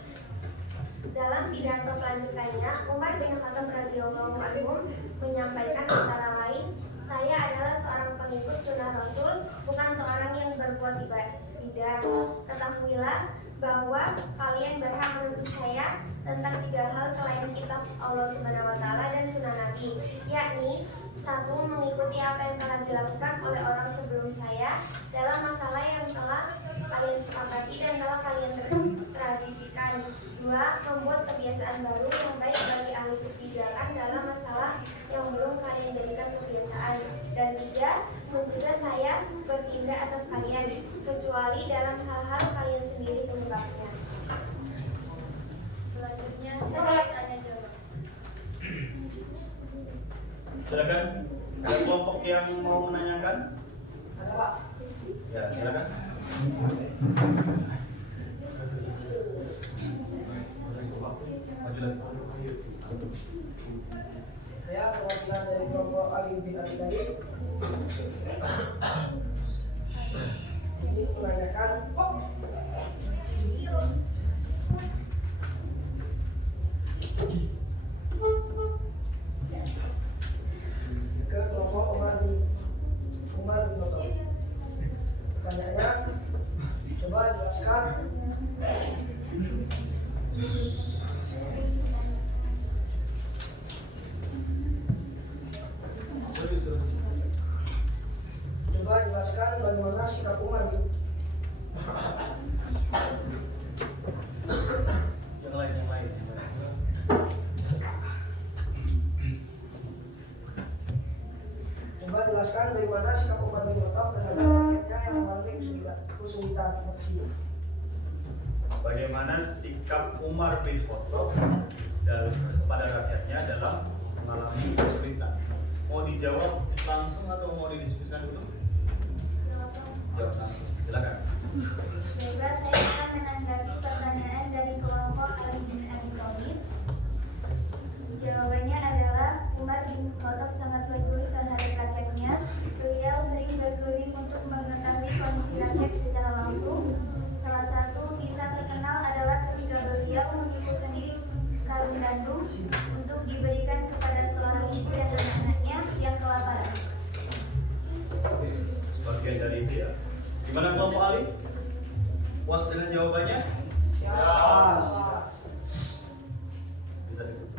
Dalam pidato kelanjutannya, Umar bin Khattab radhiyallahu anhu menyampaikan antara lain, saya adalah seorang pengikut sunnah Rasul, bukan seorang yang berbuat bidah. Ketahuilah bahwa kalian berhak menuntut saya tentang 3 hal selain kitab Allah Subhanahu wa taala dan sunnah Nabi, yakni 1. Mengikuti apa yang telah dilakukan oleh orang sebelum saya dalam masalah yang telah kalian sepakati dan telah kalian tradisikan. 2. Membuat kebiasaan baru yang baik bagi ahli kebijakan dalam masalah yang belum kalian jadikan kebiasaan. Dan 3. Mencegah saya bertindak atas kalian kecuali dalam hal-hal kalian sendiri penyebabnya. Selanjutnya saya tanya jawab. Silakan. Ada kelompok yang mau menanyakan? Ada Pak. Ya, silakan. Saya perwakilan dari kelompok Ali bin Abi Thalib Ini menanyakan ke kelompok Umar bin Khattab. Pertanyaannya, coba jelaskan bagaimana sikap Umar bin Yang lain. Coba jelaskan bagaimana sikap Umar bin Khattab terhadap rakyatnya yang mengalami kesulitan. Terima kasih. Bagaimana sikap Umar bin Khattab kepada rakyatnya dalam mengalami kesulitan? Mau dijawab langsung atau mau didiskusikan dulu? Jawab langsung, silakan. Baiklah, saya akan menanggapi pertanyaan dari kelompok Ali bin Abi Thalib. Jawabannya adalah Umar bin Khattab sangat peduli terhadap rakyatnya. Beliau sering berkeliling untuk mengetahui kondisi rakyat secara langsung. Salah satu kisah terkenal adalah ketika beliau memikul sendiri karung gandum untuk diberikan kepada seorang ibu dan anak-anaknya yang kelaparan. Sebagian dari itu ya. Gimana kelompok Ali? Puas dengan jawabannya? Ya. Bisa ditutup.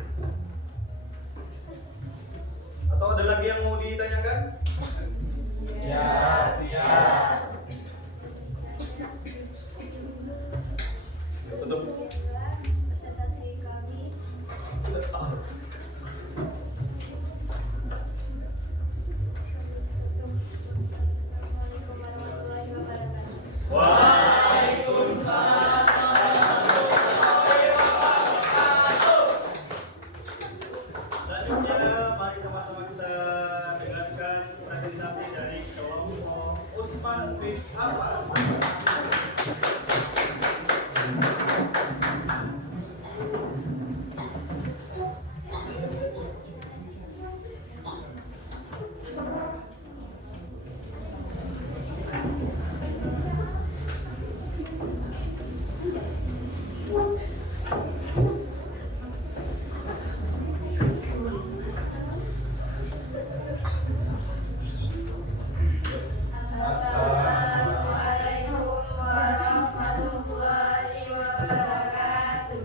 Atau ada lagi yang mau ditanyakan? Siap. Tutup. Presentasi kami. Assalamualaikum warahmatullahi wabarakatuh. Selanjutnya, mari sama-sama kita dengarkan presentasi dari kelompok Usman bin Affan. Assalamualaikum warahmatullahi wabarakatuh.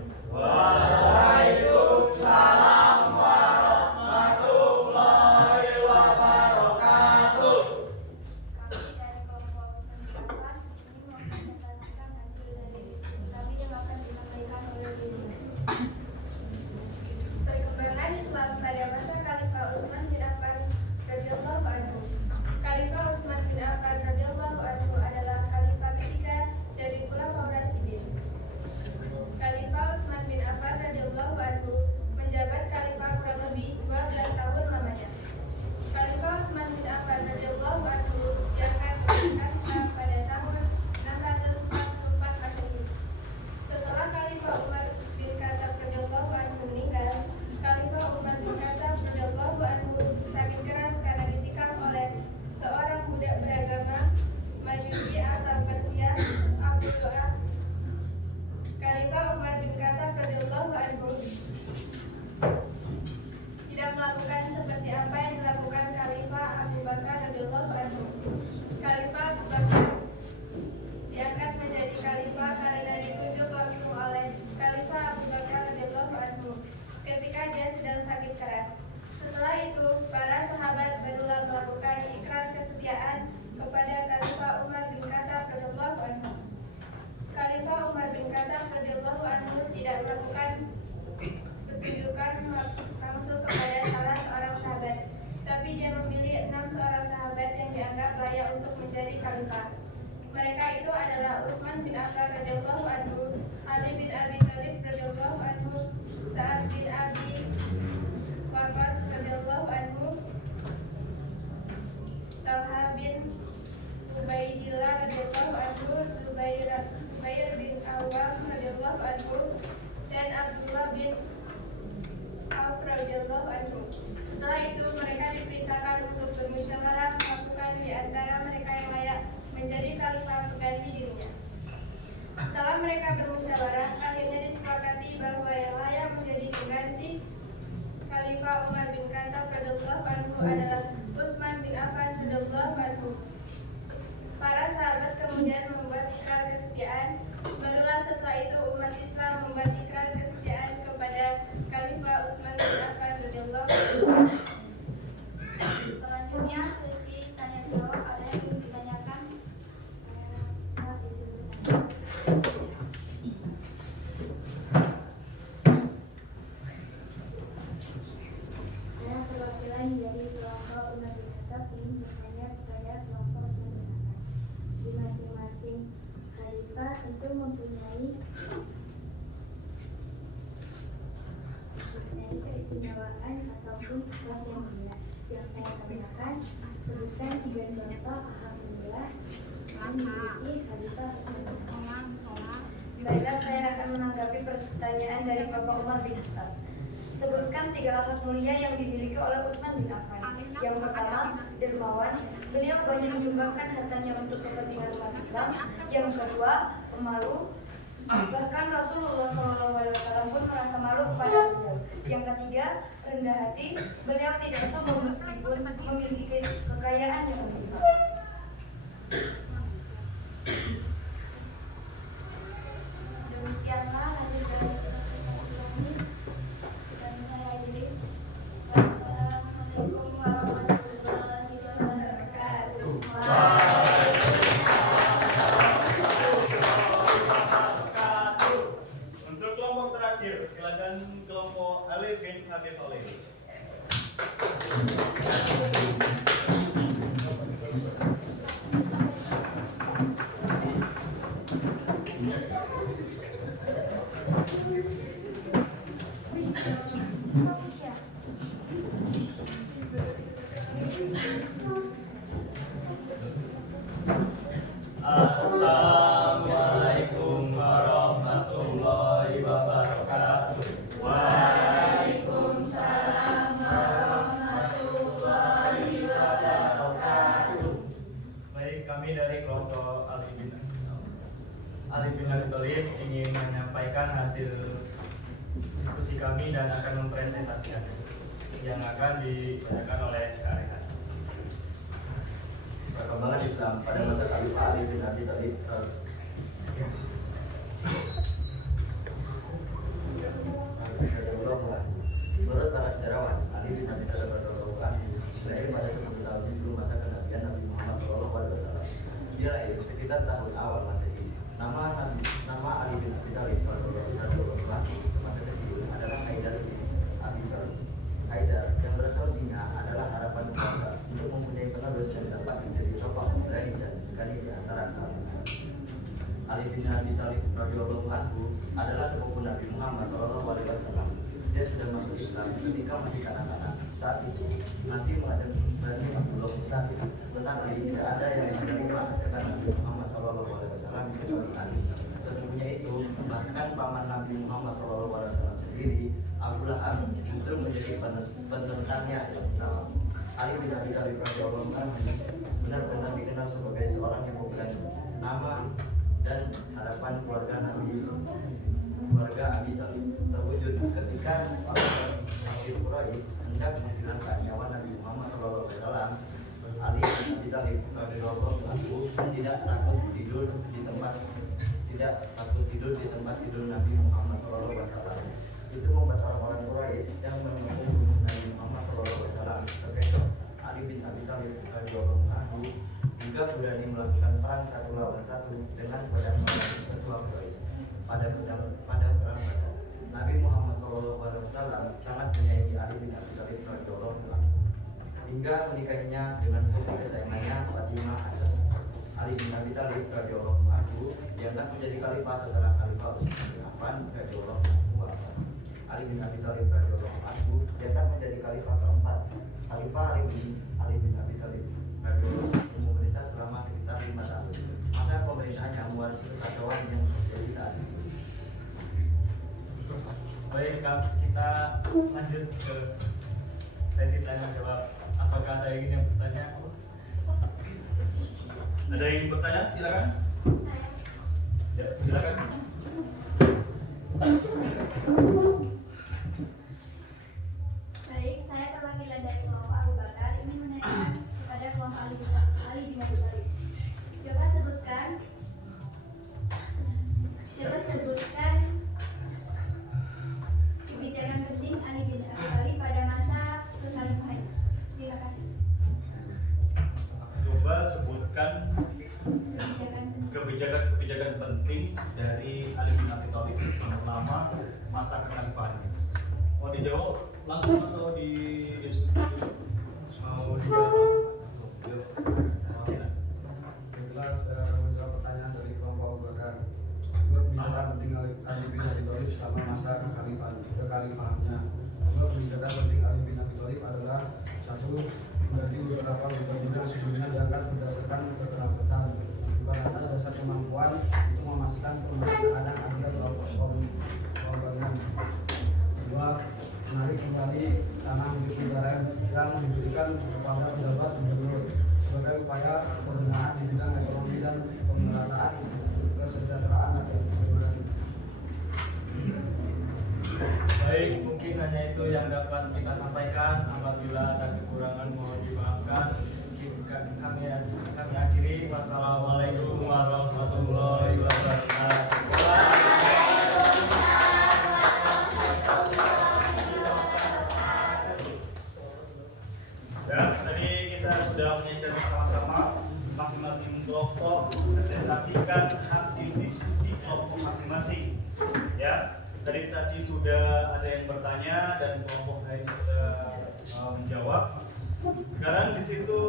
Kami dari kelompok Usman bin Affan ini mempresentasikan hasil dari diskusi kami yang akan disampaikan oleh dirinya. Perkembangan Islam pada masa Khalifah Utsman bin Affan radhiyallahu anhu. Khalifah Utsman bin Affan radhiyallahu anhu adalah khalifah ketiga dari Khulafaur Rasyidin. Khalifah Utsman bin Affan radhiyallahu anhu menjabat khalifah kurang lebih 12 tahun lamanya. Khalifah Utsman bin Affan radhiyallahu anhu diangkat menjadi khalifah pada tahun 644 Masehi. Setelah Khalifah Umar bin Khattab radhiyallahu anhu meninggal, Khalifah Umar bin Khattab radhiyallahu anhu sakit keras karena ditikam oleh seorang budak beragama Majusi asal Persia, Abu Du'ad. Khalifah Umar bin Khattab radhiyallahu anhu tidak melakukan seperti apa yang dilakukan Khalifah Abu Bakar radhiyallahu anhu. Khalifah Abu Bakar diangkat menjadi khalifah karena ditunjuk langsung oleh Khalifah Abu Bakar radhiyallahu anhu ketika dia sedang sakit keras. Setelah itu, para sahabat berulang melakukan ikrar kesetiaan kepada Khalifah Umar bin Khattab radhiyallahu anhu. Khalifah Umar bin Khattab radhiyallahu anhu tidak melakukan pertunjukan langsung kepada salah seorang sahabat, tapi dia memilih 6 seorang sahabat yang dianggap layak untuk menjadi khalifah. Mereka itu adalah Utsman bin Affan radhiyallahu anhu, Ali bin Abi Thalib radhiyallahu anhu, Sa'ad bin Abi Waqqas radhiyallahu anhu, Talha bin Ubaidillah radhiyallahu anhu, Zubair bin Awam radhiyallahu anhu, dan Abdullah bin Auf radhiyallahu anhu. Setelah itu mereka diperintahkan untuk bermusyawarah musyawarah, akhirnya disepakati bahwa yang layak menjadi pengganti Khalifah Umar bin Khattab radhiyallahu anhu adalah Utsman bin Affan radhiyallahu anhu. Para sahabat kemudian membuat ikrar kesetiaan. Barulah setelah itu umat Islam membuat ikrar kesetiaan kepada Khalifah Utsman bin Affan radhiyallahu anhu. Selanjutnya sesi tanya jawab. Ada yang ingin ditanyakan? Saya perwakilan dari kelompok Umar bin Khattab ingin bertanya kepada kelompok Utsman bin Affan. Di masing-masing khalifah tentu mempunyai keistimewaan ataupun hikmah yang mulia. Yang saya tanyakan, sebutkan 3 contoh alhamdulillah yang dimiliki Khalifah Utsman bin Affan. Baiklah, saya akan menanggapi pertanyaan dari Bapak Umar bin Khattab. Sebutkan 3 akhlak mulia yang dimiliki oleh Utsman bin Affan. Yang pertama, dermawan. Beliau banyak menyumbangkan hartanya untuk kepentingan umat Islam. Yang kedua, pemalu. Bahkan Rasulullah SAW pun merasa malu kepada beliau. Yang ketiga, rendah hati. Beliau tidak sombong meskipun memiliki kekayaan yang berlimpah. Demikianlah hasil dari presentasi kami. Dan saya akhiri. Wassalamualaikum warahmatullahi wabarakatuh. Untuk kelompok terakhir, silakan kelompok Ali bin Abi Thalib. Assalamualaikum warahmatullahi wabarakatuh. Waalaikumsalam warahmatullahi wabarakatuh. Baik, kami dari kelompok Ali bin Abi Thalib ingin menyampaikan hasil diskusi kami dan akan mempresentasikan yang akan dibacakan oleh Kak Rehan. Perkembangan Islam pada masa Khalifah Ali bin Abi Thalib. Menurut para sejarawan, Ali bin Abi Thalib radhiyallahu anhu lahir pada 10 tahun sebelum masa kenabian Nabi Muhammad SAW. Dia lahir sekitar tahun awal Masehi. Nama Ali bin Abi Thalib radhiyallahu anhu semasa kecil adalah Haidar bin Abi Thalib. Haidar yang berasal Singa adalah harapan keluarga untuk mempunyai penerus yang dapat menjadi tokoh berani dan sekali di antara kaum. Ali bin Abi Thalib radhiyallahu anhu adalah sepupu Nabi Muhammad SAW. Dia sudah masuk Islam ketika masih kanak-kanak. Saat itu Nabi mengajak Bani Abdullah Muttalib, tetapi tidak ada yang menerima ajakan Nabi Muhammad SAW kecuali Ali. Sesungguhnya itu, bahkan paman Nabi Muhammad SAW sendiri, Abu Lahab, justru menjadi penentangnya yang utama. Ali bin Abi Thalib radhiyallahu anhu benar-benar dikenal sebagai seorang yang memberani. Nama dan harapan keluarga Abi Thalib terwujud ketika orang Nabi Quraisy hendak menghilangkan nyawa Nabi Muhammad SAW. Ali bin Abi Thalib radhiyallahu anhu tidak takut tidur di tempat tidur Nabi Muhammad SAW. Itu membuat orang-orang Quraisy yang mengenai sunnah Nabi Muhammad SAW terkecoh. Ali bin Abi Thalib radhiyallahu anhu juga berani melakukan perang 1 lawan 1 dengan pedang ketua Quraisy pada perang Badar. Nabi Muhammad SAW sangat menyayangi Ali bin Abi Thalib radhiyallahu anhu hingga menikahinya dengan putri kesayangannya Fatimah Hasan. Ali bin Abi Thalib radhiyallahu anhu diangkat menjadi khalifah setelah Khalifah Utsman bin Affan radhiyallahu anhu. Ali bin Abi Thalib radhiyallahu anhu diangkat menjadi khalifah keempat. Khalifah Ali bin Abi Thalib radhiyallahu anhu memerintah selama sekitar 5 tahun. Masa pemerintahannya mewarisi kekacauan yang terjadi saat itu. Baik, kita lanjut ke sesi tanya jawab. Apakah ada yang ingin bertanya? Ada yang ingin bertanya? Silakan. Ya, silakan. Baik, saya perwakilan dari kelompok Abu Bakar ingin menanyakan kepada kelompok Ali bin Abi Thalib. Coba sebutkan kebijakan penting Ali bin Abi Thalib pada masa kekhalifahannya. Terima kasih. Coba sebutkan Kebijakan kebijakan penting dari Ali bin Abi Thalib selama masa kekhalifahannya. Mau dijawab langsung atau di diskusi dulu? Mau dijawab langsung? Baiklah, saya akan menjawab pertanyaan dari kelompok Abu Bakar. Kebijakan penting Ali bin Abi Thalib selama masa kekhalifahannya. Kebijakan penting Ali bin Abi Thalib adalah satu, menjadi beberapa bidang sebelumnya diangkat berdasarkan kekerabatan, bukan atas dasar kemampuan untuk memastikan pemerintahan yang adil atau korbanan. Dua, menarik kembali tanah milik negara yang diberikan kepada pejabat gubernur sebagai upaya pembenahan di bidang ekonomi dan pemerataan kesejahteraan rakyat. Baik, mungkin hanya itu yang dapat kita sampaikan. Apabila ada kekurangan mohon dimaafkan. Kami akhiri. Wassalamualaikum warahmatullahi wabarakatuh. Dan tadi kita sudah menyanyikan bersama-sama, masing-masing kelompok presentasikan hasil diskusi kelompok masing-masing. Ya, tadi sudah ada yang bertanya dan kelompok lain sudah menjawab. Sekarang di situ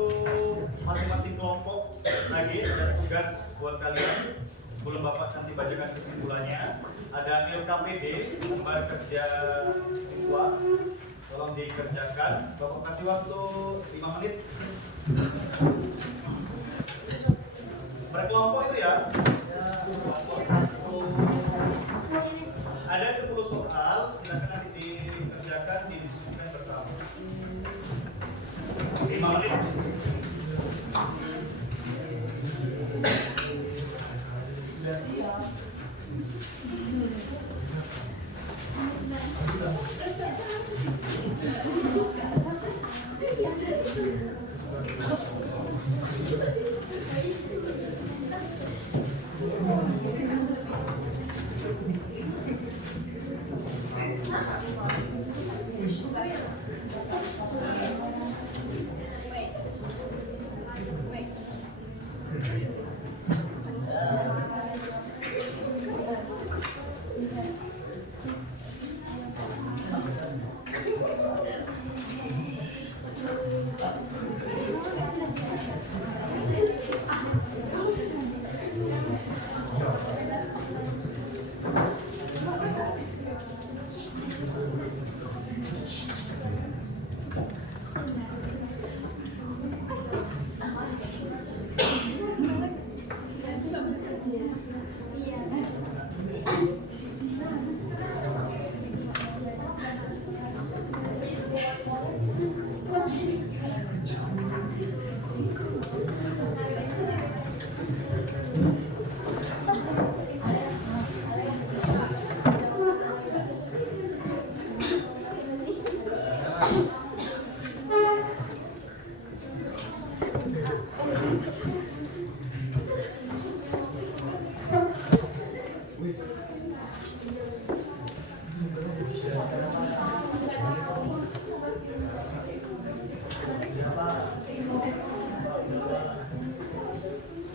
masing-masing kelompok lagi ada tugas buat kalian. Sebelum Bapak nanti bacakan kesimpulannya, ada LKPD, lembar kerja siswa. Tolong dikerjakan. Bapak kasih waktu 5 menit. Berkelompok itu ya. Ada 10 soal, silakan nanti dikerjakan, didiskusikan bersama. 5 menit. Sudah siap.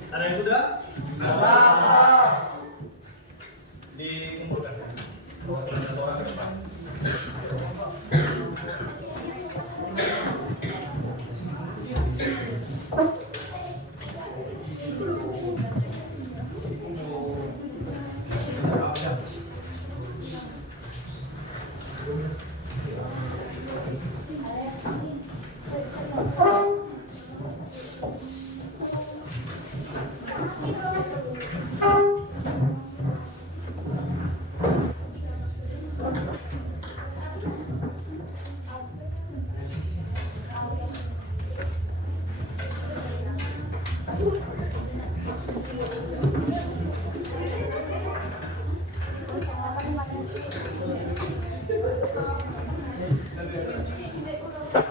Ada yang sudah? Dikumpulkan. Perwakilan satu orang ke depan.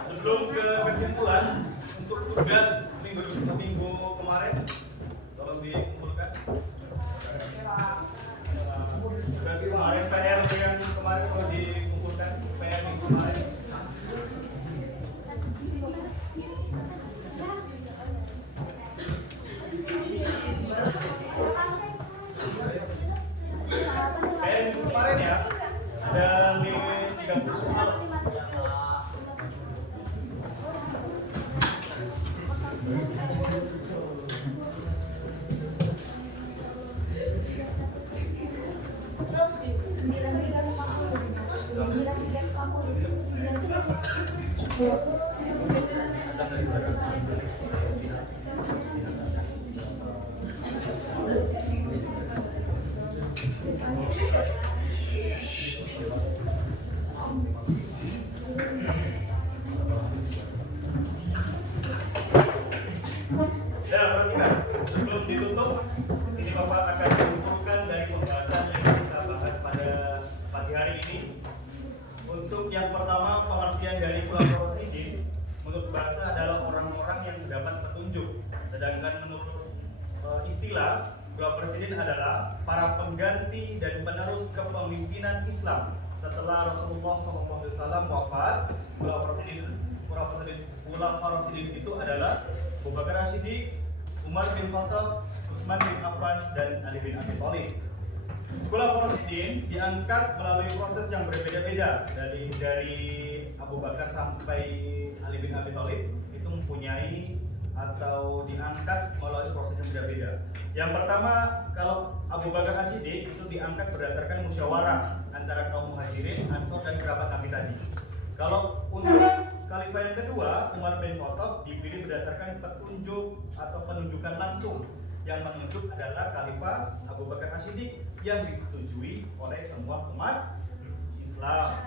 Sebelum ke kesimpulan, untuk tugas minggu kemarin, tolong dikumpulkan. Tugas kemarin PR yang kemarin tolong dikumpulkan. PR minggu kemarin. PR minggu kemarin ya, ada 30 soal. Ya, perhatikan. Sebelum ditutup, di sini Bapak akan menyimpulkan dari pembahasan yang kita bahas pada pagi hari ini. Untuk yang pertama, pengertian dari Khulafaur Rasyidin menurut bahasa adalah orang-orang yang mendapat petunjuk. Sedangkan menurut istilah, Khulafaur Rasyidin adalah para pengganti dan penerus kepemimpinan Islam setelah Rasulullah SAW wafat. Khulafaur Rasyidin itu adalah Abu Bakar As-Siddiq, Umar bin Khattab, Utsman bin Affan, dan Ali bin Abi Thalib. Khulafaur Rasyidin diangkat melalui proses yang berbeda-beda. Dari Abu Bakar sampai Ali bin Abi Thalib itu mempunyai atau diangkat melalui proses yang berbeda. Yang pertama, kalau Abu Bakar As-Siddiq itu diangkat berdasarkan musyawarah antara kaum Muhajirin, Ansor, dan kerabat Nabi tadi. Kalau untuk khalifah yang kedua, Umar bin Khattab dipilih berdasarkan petunjuk atau penunjukan langsung. Yang menunjuk adalah khalifah Abu Bakar As-Siddiq yang disetujui oleh semua umat Islam.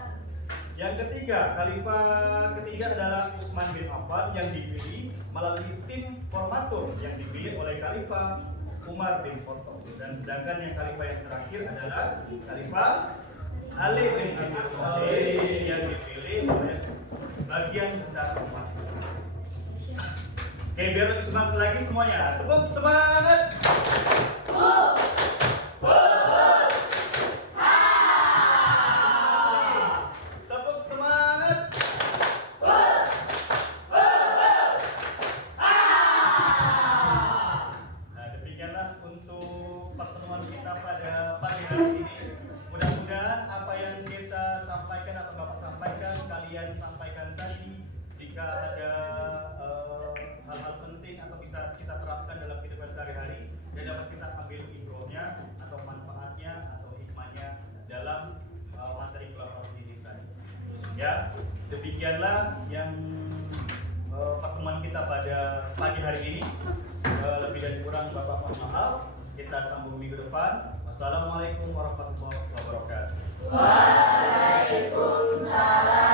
Yang ketiga, khalifah ketiga adalah Utsman bin Affan yang dipilih melalui tim formatur yang dipilih oleh khalifah Umar bin Khattab. Dan sedangkan yang khalifah yang terakhir adalah khalifah Ali bin Abi Thalib yang dipilih oleh sebagian besar umat Islam. Oke, biar lebih semangat lagi semuanya. Tepuk semangat. Tepuk semangat. Nah, demikianlah untuk pertemuan kita pada pagi hari ini. Mudah-mudahan apa yang kita sampaikan atau Bapak sampaikan, kalian sampaikan tadi, jika ada hal-hal penting atau bisa kita terapkan dalam kehidupan sehari-hari dan dapat kita ambil ibrohnya atau manfaatnya atau hikmahnya dalam materi Khulafaur Rasyidin tadi. Ya, demikianlah yang pertemuan kita pada pagi hari ini. Lebih dan kurang Bapak mohon maaf. Kita sambung minggu depan. Wassalamualaikum warahmatullahi wabarakatuh. Waalaikumsalam.